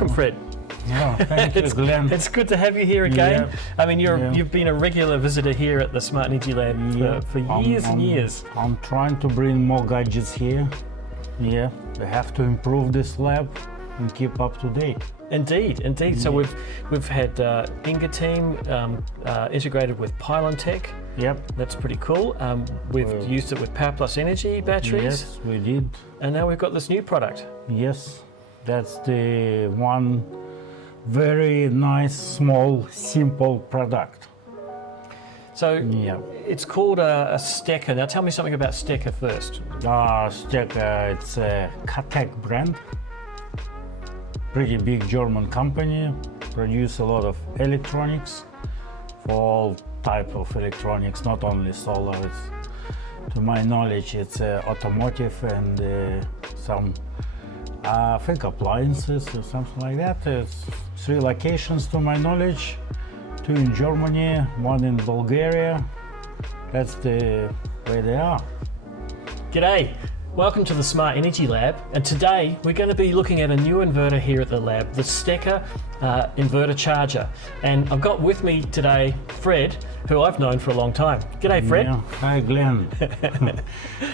welcome, Fred. Yeah, thank you, Glenn. It's good to have you here again. Yeah. I mean, you've been a regular visitor here at the Smart Energy Lab for years and years. I'm trying to bring more gadgets here. Yeah, we have to improve this lab and keep up to date. Indeed. So we've had Inga team integrated with Pylon Tech. Yep. That's pretty cool. We've used it with Power Plus Energy batteries. Yes, we did. And now we've got this new product. Yes, that's the one very nice, small, simple product. So Yeah. it's called a Steca. Now tell me something about Steca first. Steca, it's a Katech brand. Pretty big German company, produce a lot of electronics for all type of electronics, not only solar. To my knowledge, it's automotive and some, I think, appliances or something like that. It's 3 locations to my knowledge, 2 in Germany, 1 in Bulgaria. That's the way they are. G'day. Welcome to the Smart Energy Lab, and today we're going to be looking at a new inverter here at the lab, the Steca inverter charger. And I've got with me today Fred, who I've known for a long time. G'day, Fred. Yeah. Hi, Glenn.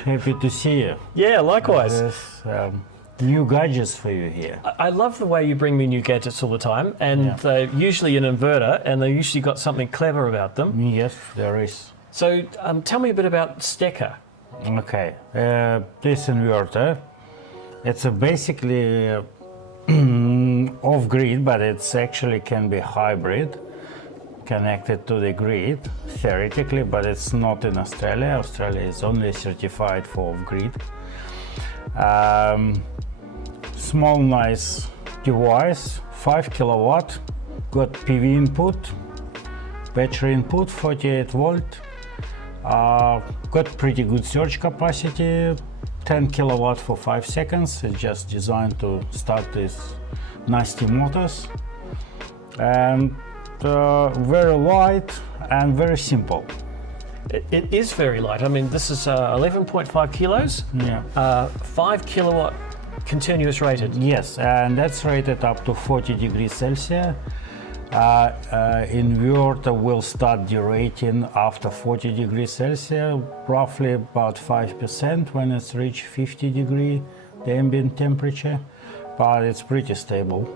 Happy to see you. Yeah, likewise. There's new gadgets for you here. I love the way you bring me new gadgets all the time, and they're usually an inverter, and they usually got something clever about them. Yes, there is. So tell me a bit about Steca. Okay, this inverter, it's basically off-grid, but it's actually can be hybrid, connected to the grid theoretically, but it's not in Australia. Australia is only certified for off-grid. Small, nice device, 5 kilowatt, got PV input, battery input, 48 volt. Got pretty good surge capacity, 10 kilowatt for 5 seconds. It's just designed to start these nasty motors, and very light and very simple. It is very light. I mean, this is 11.5 kilos, Yeah. 5 kilowatt continuous rated. Yes, and that's rated up to 40 degrees Celsius. Inverter will start derating after 40 degrees Celsius, roughly about 5% when it's reached 50 degree, the ambient temperature, but it's pretty stable.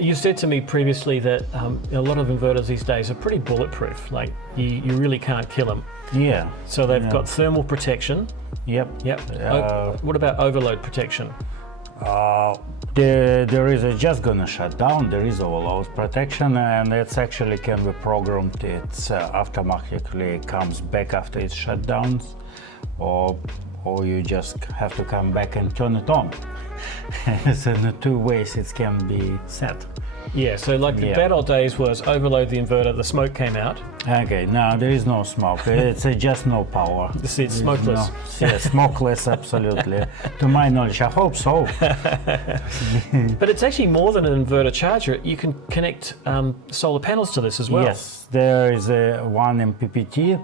You said to me previously that a lot of inverters these days are pretty bulletproof, like you really can't kill them. Yeah. So they've got thermal protection. Yep. What about overload protection? There is just gonna shut down. There is overload protection, and it's actually can be programmed. It's automatically comes back after it's shut down, or you just have to come back and turn it on. So in the 2 ways it can be set. Yeah, so like the bad old days was overload the inverter, the smoke came out. Okay, no, there is no smoke. It's just no power. It's smokeless. Yeah, smokeless, absolutely. To my knowledge, I hope so. But it's actually more than an inverter charger. You can connect solar panels to this as well. Yes, there is one MPPT.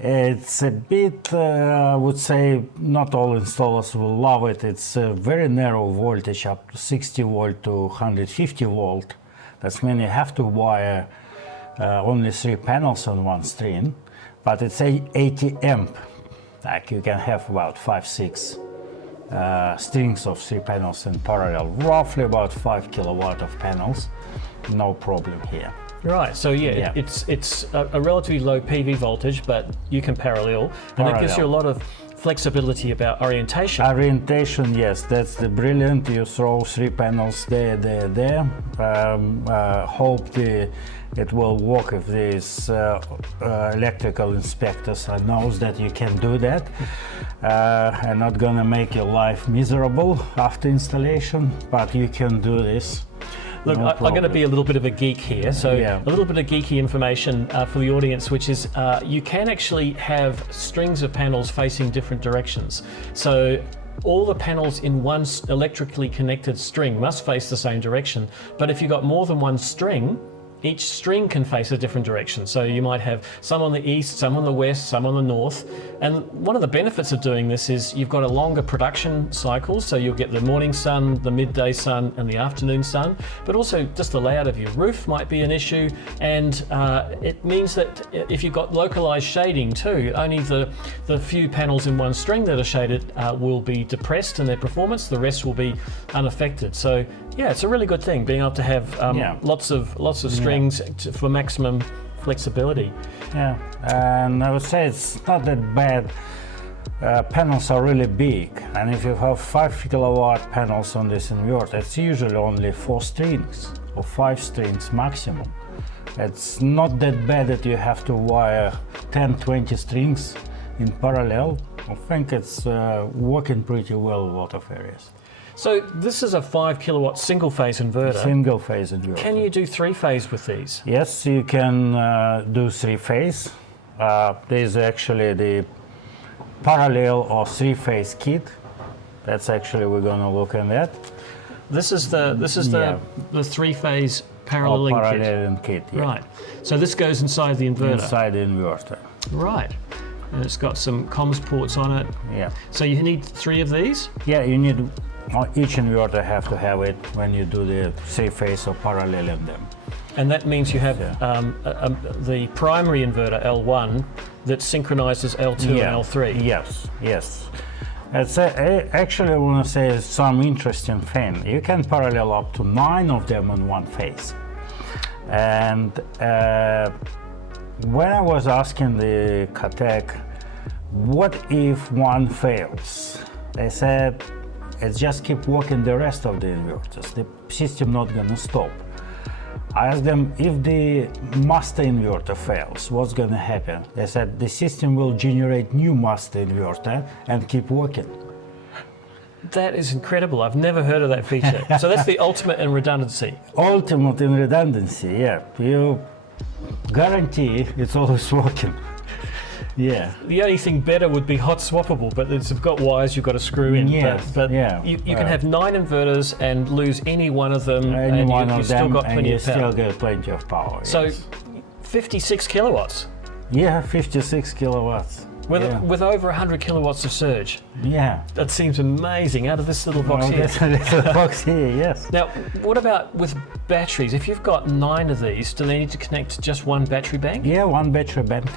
It's a bit, I would say, not all installers will love it. It's a very narrow voltage, up to 60 volt to 150 volt. That's mean you have to wire only 3 panels on one string, but it's 80 amp. Like you can have about 5-6 strings of 3 panels in parallel, roughly about 5 kilowatt of panels. No problem here. Right, so it's a relatively low PV voltage, but you can parallel, and it gives you a lot of flexibility about orientation. Orientation, yes, that's the brilliant. You throw 3 panels there. Hope it will work if these electrical inspectors knows that you can do that, and not gonna make your life miserable after installation, but you can do this. Look, I'm going to be a little bit of a geek here, so a little bit of geeky information for the audience, which is you can actually have strings of panels facing different directions. So all the panels in one electrically connected string must face the same direction, but if you've got more than one string, each string can face a different direction. So you might have some on the east, some on the west, some on the north. And one of the benefits of doing this is you've got a longer production cycle, so you'll get the morning sun, the midday sun, and the afternoon sun. But also just the layout of your roof might be an issue, and it means that if you've got localized shading too, only the few panels in one string that are shaded will be depressed in their performance, the rest will be unaffected. So yeah, it's a really good thing being able to have lots of strings for maximum flexibility. Yeah, and I would say it's not that bad. Panels are really big, and if you have 5 kilowatt panels on this inverter, it's usually only 4 strings or 5 strings maximum. It's not that bad that you have to wire 10-20 strings in parallel. I think it's working pretty well in a lot of areas. So this is a 5 kilowatt single phase inverter. Single phase inverter. Can you do 3 phase with these? Yes, you can do 3 phase. There's actually the parallel or 3 phase kit. That's actually we're going to look at that. This is the 3 phase paralleling kit. Yeah. Right. So this goes inside the inverter. Inside the inverter. Right. And it's got some comms ports on it. Yeah. So you need 3 of these? Yeah, you need each inverter have to have it when you do the 3 phase or paralleling them. And that means you have the primary inverter L1 that synchronizes L2 and L3. Yes, yes. It's actually, I want to say some interesting thing. You can parallel up to 9 of them in one phase. And when I was asking the Catech, what if one fails? They said, it's just keep working the rest of the inverters. The system not going to stop. I asked them, if the master inverter fails, what's going to happen? They said the system will generate new master inverter and keep working. That is incredible. I've never heard of that feature. So that's the ultimate in redundancy. Ultimate in redundancy, yeah. You guarantee it's always working. Yeah. The only thing better would be hot swappable, but it's got wires you've got to screw in. Yes, but you can have 9 inverters and lose any one of them, and you've still got plenty of power. Still get plenty of power. So yes. 56 kilowatts. Yeah, 56 kilowatts. With over 100 kilowatts of surge. Yeah. That seems amazing out of this little box here. This little box here, yes. Now, what about with batteries? If you've got 9 of these, do they need to connect to just one battery bank? Yeah, one battery bank.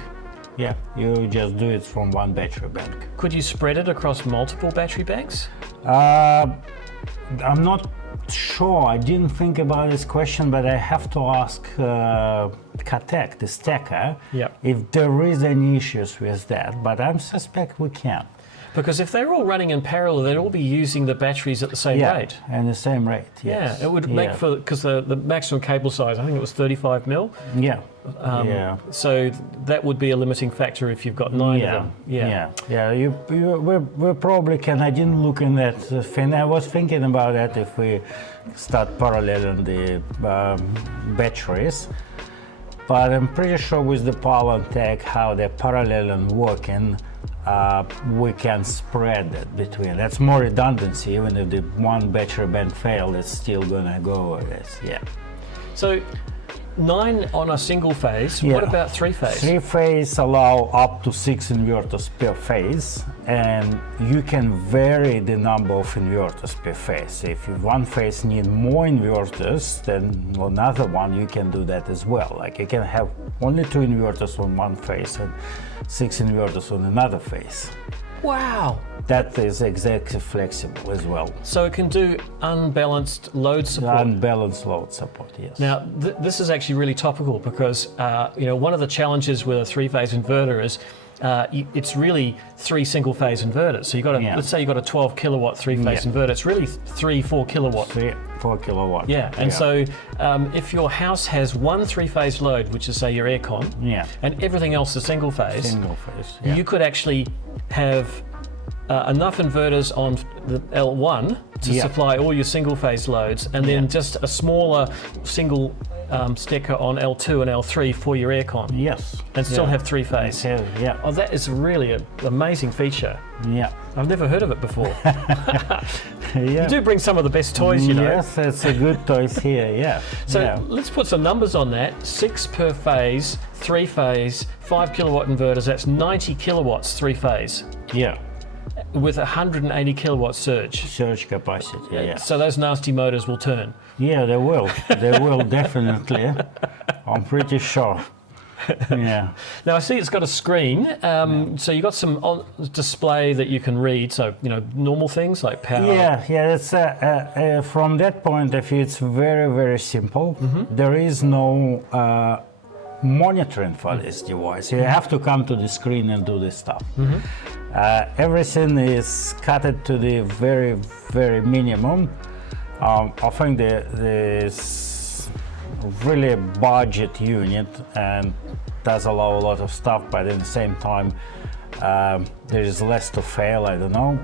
Yeah, you just do it from one battery bank. Could you spread it across multiple battery banks? I'm not sure. I didn't think about this question, but I have to ask Catech, the Steca, if there is any issues with that. But I suspect we can. Because if they're all running in parallel, they'd all be using the batteries at the same rate. And the same rate, yes. Yeah, it would make for, because the maximum cable size, I think it was 35 mil. Yeah. So that would be a limiting factor if you've got 9 of them. We probably can. I didn't look in that thing. I was thinking about that if we start paralleling the batteries. But I'm pretty sure with the power and tech, how they're paralleling working, we can spread that between. That's more redundancy. Even if the one battery bank failed, it's still gonna go over this. Yeah. So 9 on a single phase. What about 3 phase? 3 phase allow up to 6 inverters per phase, and you can vary the number of inverters per phase. If one phase need more inverters than another one, you can do that as well. Like you can have only 2 inverters on one phase and 6 inverters on another phase. Wow! That is exactly flexible as well. So it can do unbalanced load support. Unbalanced load support, yes. Now, this is actually really topical because one of the challenges with a 3-phase inverter is it's really 3 single-phase inverters. So you got let's say you got a 12 kilowatt 3-phase inverter. It's really 3-4 kilowatt. 4 kilowatt. Yeah, and so if your house has one 3-phase load, which is say your aircon, and everything else is single-phase, you could actually have enough inverters on the L1 to supply all your single-phase loads, and then just a smaller single Steca on L2 and L3 for your aircon Yes. and still have three-phase. Yeah. Oh, that is really an amazing feature. Yeah. I've never heard of it before. Yeah. You do bring some of the best toys, you know. Yes, it's a good toys here. Yeah. So yeah. let's put some numbers on that. 6 per phase, 3-phase, 5 kilowatt inverters. That's 90 kilowatts 3-phase Yeah. with 180 kilowatt surge. Surge capacity. Yeah. So those nasty motors will turn. Yeah, they will. They will definitely. I'm pretty sure. Yeah. Now I see it's got a screen. So you've got some display that you can read. So, you know, normal things like power. Yeah. It's from that point of view, it's very, very simple. There is no monitoring for this device. You have to come to the screen and do this stuff. Everything is cut to the very, very minimum. I think this really budget unit and does allow a lot of stuff, but at the same time there is less to fail. I don't know,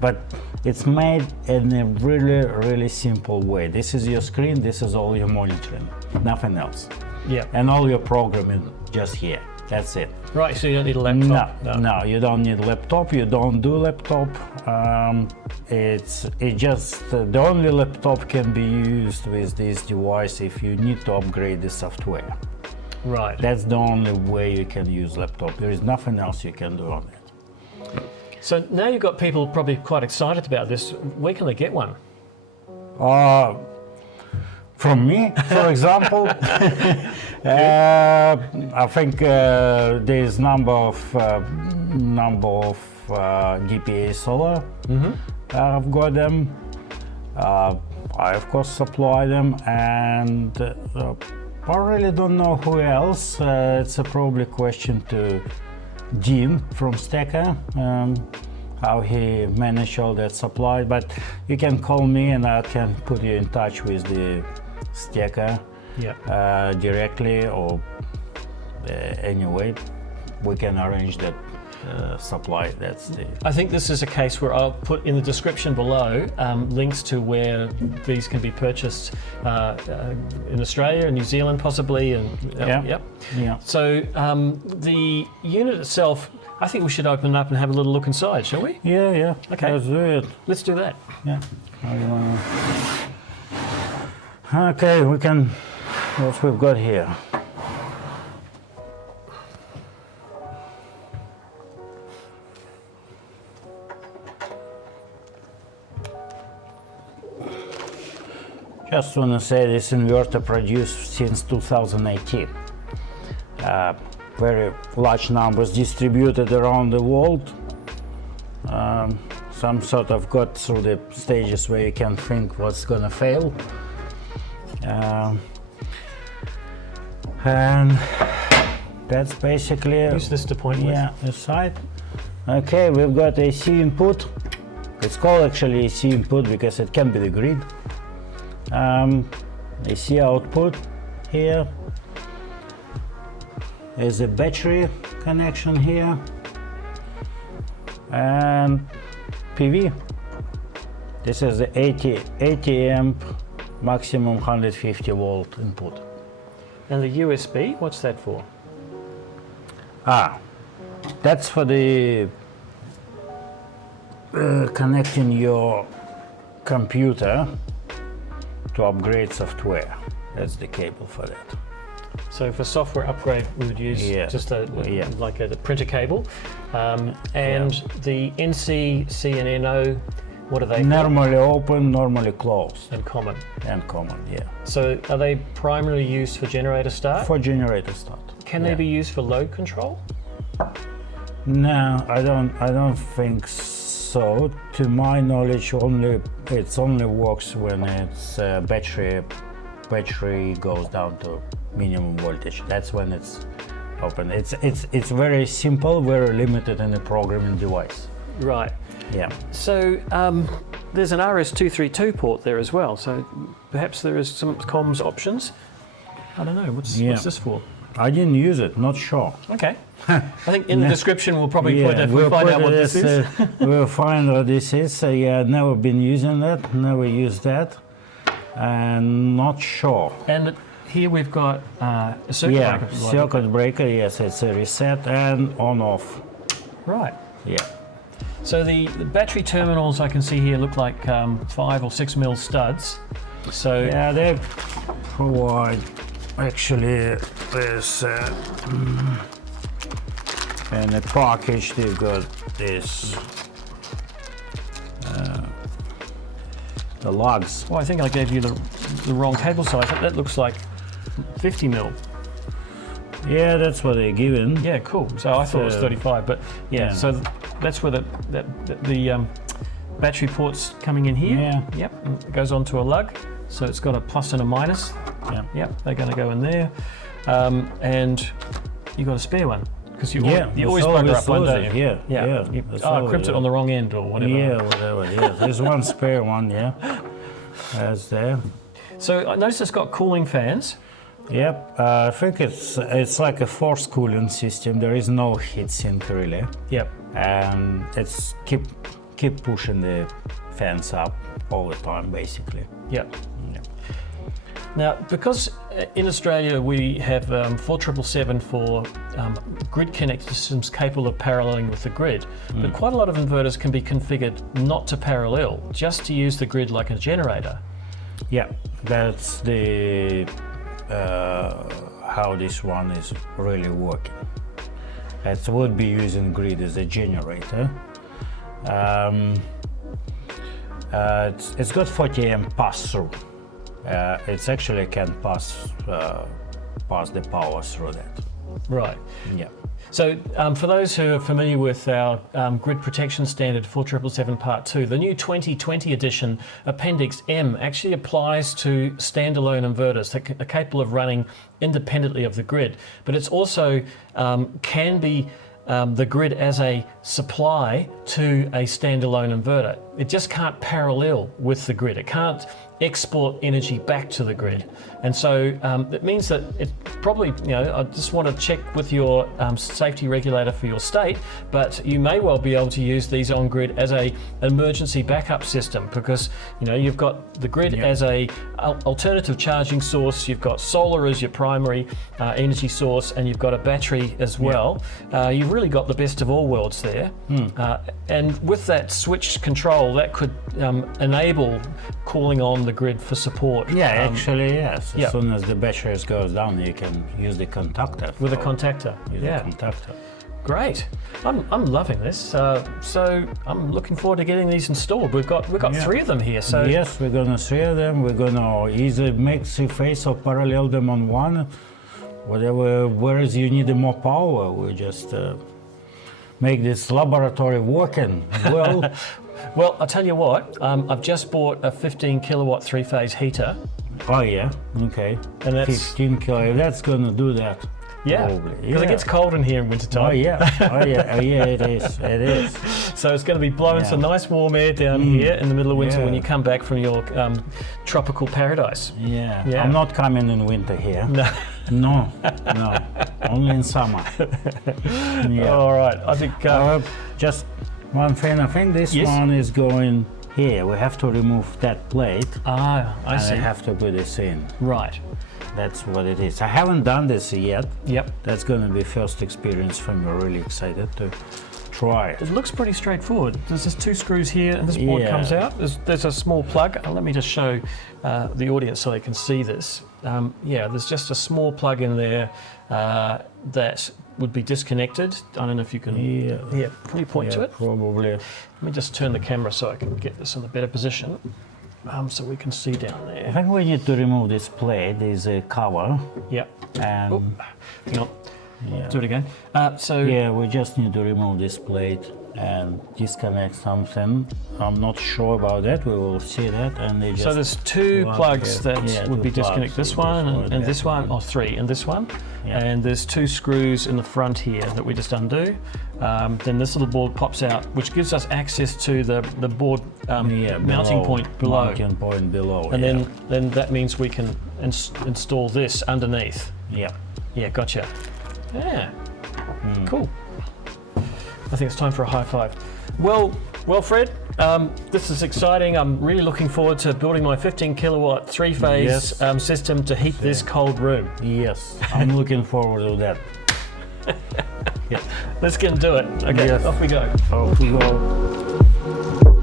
but it's made in a really, really simple way. This is your screen. This is all your monitoring, nothing else. Yeah. And all your programming just here. That's it. Right, so you don't need a laptop. No, you don't need laptop. You don't do laptop. It's just the only laptop can be used with this device if you need to upgrade the software. Right. That's the only way you can use laptop. There is nothing else you can do on it. So now you've got people probably quite excited about this. Where can they get one? From me, for example, I think there's number of DPA solar. I've got them. I of course supply them, and I really don't know who else. It's a probably question to Dean from Steca, how he managed all that supply. But you can call me, and I can put you in touch with the Steca directly, or anyway, we can arrange that supply. That's the. I think this is a case where I'll put in the description below links to where these can be purchased in Australia and New Zealand possibly. And Yeah. So the unit itself, I think we should open it up and have a little look inside, shall we? Yeah. Okay. Let's do it. Let's do that. Yeah. Okay, we can. What we've got here. Just want to say this inverter produced since 2018. Very large numbers distributed around the world. Some sort of got through the stages where you can think what's gonna fail. And that's basically. Use this to point with. Yeah, the side. Okay, we've got AC input. It's called actually AC input because it can be the grid. AC output here. There's a battery connection here. And PV. This is the 80 amp maximum 150 volt input. And the USB, what's that for? That's for the connecting your computer to upgrade software. That's the cable for that. So for software upgrade, we would use just like a printer cable. And the NC, C, and NO, what are they? Normally open, normally closed. And common. And common, yeah. So are they primarily used for generator start? For generator start. Can they be used for load control? No, I don't think so. To my knowledge, it only works when it's battery goes down to minimum voltage. That's when it's open. It's very simple, very limited in the programming device. Right. Yeah. So there's an RS-232 port there as well. So perhaps there is some comms options. I don't know. What's this for? I didn't use it. Not sure. Okay. I think in the description we'll probably put if we find out what this is. We'll find what this is. Never been using that. Never used that. And not sure. And here we've got a circuit Yeah, breaker. circuit breaker, yes, it's a reset and on off. Right. Yeah. So the battery terminals I can see here look like 5 or 6 mil studs. So Yeah, they provide actually this in the package they've got this the lugs. well, I think I gave you the wrong cable size. That looks like 50 mil. Yeah, that's what they're given. Yeah, cool. So I thought it was 35, but yeah. yeah. So that's where the battery port's coming in here. Yeah. Yep. And it goes onto a lug. So it's got a plus and a minus. Yeah. Yep. They're going to go in there, and you got a spare one because you always it's bugger up one, lose don't it. you? Yeah. Yeah. You, That's crimped it on the wrong end or whatever. Yeah, whatever. Yeah, there's one spare one. Yeah, that's there. So I noticed it's got cooling fans. Yep, I think it's like a forced cooling system. There is no heat sink really, Yep. and it's keep pushing the fans up all the time basically. Yep. Yeah. Now, because in Australia we have 4777 for grid connected systems capable of paralleling with the grid, but quite a lot of inverters can be configured not to parallel, just to use the grid like a generator. Yeah, that's the how this one is really working. It would be using grid as a generator. It's got 40 amp pass through. It's actually can pass the power through that. Right. Yeah. So for those who are familiar with our grid protection standard 4777 Part 2, the new 2020 edition Appendix M actually applies to standalone inverters that are capable of running independently of the grid, but it's also can be the grid as a supply to a standalone inverter. It just can't parallel with the grid. It can't export energy back to the grid. And so it means that it probably, I just want to check with your safety regulator for your state, but you may well be able to use these on grid as a emergency backup system because, you've got the grid as a alternative charging source, you've got solar as your primary energy source, and you've got a battery as well. You've really got the best of all worlds there. And with that switch control, that could enable calling on the grid for support. Yeah, actually, yes. As yeah. soon as the battery goes down, you can use the contactor. With a contactor. Use Yeah. the contactor. Great. I'm loving this. So I'm looking forward to getting these installed. We've got 3 of them here. So Yes, we're gonna share them. We're gonna either make 3 phase or parallel them on one. Whatever, whereas you need more power, we just make this laboratory working well. Well, I'll tell you what, I've just bought a 15 kilowatt 3-phase heater. Oh yeah, okay. And that's 15 kilo. That's gonna do that. Yeah, probably. because it gets cold in here in wintertime. Oh yeah, it is. It is. So it's going to be blowing some nice warm air down here in the middle of winter when you come back from your tropical paradise. Yeah. Yeah. I'm not coming in winter here. No. No, only in summer. Yeah. All right, I think Just one thing. I think this Yes. one is going here. We have to remove that plate. I and see. I have to put this in. Right. That's what it is. I haven't done this yet. Yep. That's going to be first experience for me. Really excited to try it. It looks pretty straightforward. There's just 2 screws here, and this board comes out. There's a small plug. Let me just show the audience so they can see this. There's just a small plug in there that would be disconnected. I don't know if you can. Can you point to it? Probably. Let me just turn the camera so I can get this in a better position, so we can see down I there. think we need to remove this plate. There's a cover. Yep. And Hang on. yeah. Do it again. So Yeah, we just need to remove this plate and disconnect something. I'm not sure about that. We will see that. And they just So there's 2 plug plugs it. that Yeah, would be 2 plugs. disconnected. This one and this one, or 3, and this one. Yeah. And there's 2 screws in the front here that we just undo. Then this little board pops out, which gives us access to the board mounting point below. Mounting point below. And then that means we can install this underneath. Yeah. Yeah, gotcha. Yeah, cool. I think it's time for a high five. Well, Well, Fred, this is exciting. I'm really looking forward to building my 15 kilowatt three-phase Yes. system to heat this cold room. Yes, I'm looking forward to that. Let's get into it. Okay, Yes. off we go. Off we go.